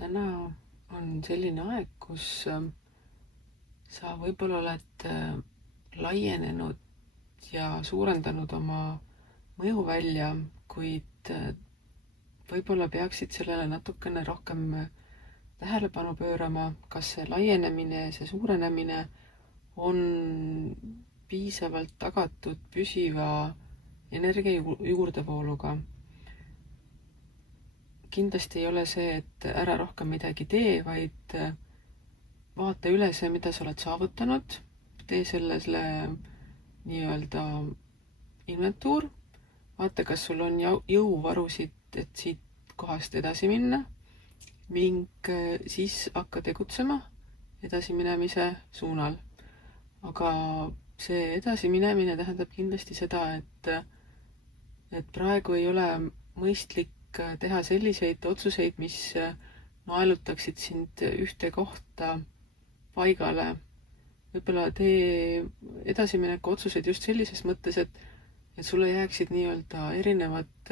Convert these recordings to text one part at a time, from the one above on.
Täna on selline aeg, kus sa võib-olla oled laienenud ja suurendanud oma mõjuvälja, kuid võib-olla peaksid sellele natukene rohkem tähelepanu pöörama, kas see laienemine ja see suurenemine on piisavalt tagatud püsiva energia juurdevooluga. Kindlasti ei ole see, et ära rohkem midagi tee, vaid vaata üle see, mida sa oled saavutanud, tee sellele nii-öelda inventuur, vaata, kas sul on jõuvarusid, et siit kohast edasi minna, ning siis hakka tegutsema edasiminemise suunal. Aga see edasiminemine tähendab kindlasti seda, et praegu ei ole mõistlik teha selliseid otsuseid, mis naelutaksid sind ühte kohta paigale. Võib-olla tee edasimineku otsuseid just sellises mõttes, et sulle jääksid nii-öelda erinevad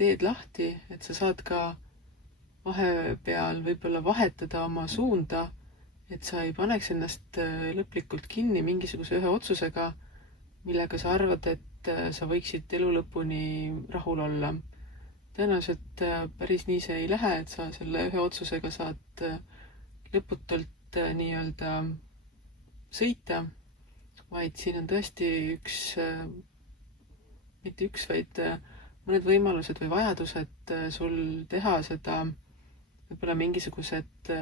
teed lahti, et sa saad ka vahepeal võib-olla vahetada oma suunda, et sa ei paneks ennast lõplikult kinni mingisuguse ühe otsusega, millega sa arvad, et sa võiksid elu lõpuni rahul olla. Tõenäoliselt päris nii see ei lähe, et sa selle ühe otsusega saad lõputult nii-öelda sõita, vaid siin on tõesti mitte üks, vaid mõned võimalused või vajadused sul teha seda, võib-olla mingisugused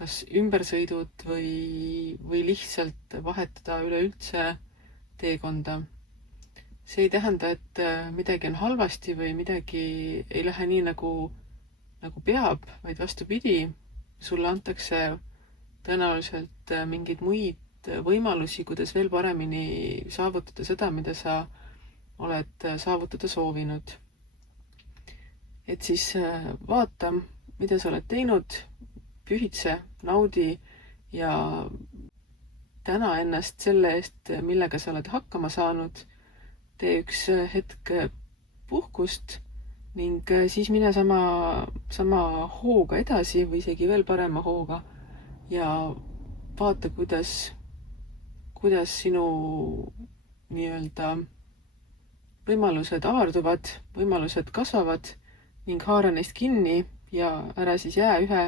kas ümbersõidud või lihtsalt vahetada üleüldse teekonda. See ei tähenda, et midagi on halvasti või midagi ei lähe nii, nagu peab, vaid vastupidi, sulle antakse tõenäoliselt mingeid muid võimalusi, kuidas veel paremini saavutada seda, mida sa oled saavutada soovinud. Et siis vaata, mida sa oled teinud, pühitse, naudi ja täna ennast selle eest, millega sa oled hakkama saanud. Tee üks hetk puhkust ning siis mine sama hooga edasi või isegi veel parema hooga ja vaata, kuidas sinu nii-öelda võimalused avarduvad, võimalused kasvavad ning haara neist kinni ja ära siis jää ühe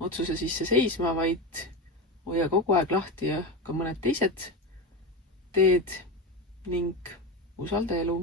otsuse sisse seisma, vaid hoia kogu aeg lahti ja ka mõned teised teed ning usalda elu.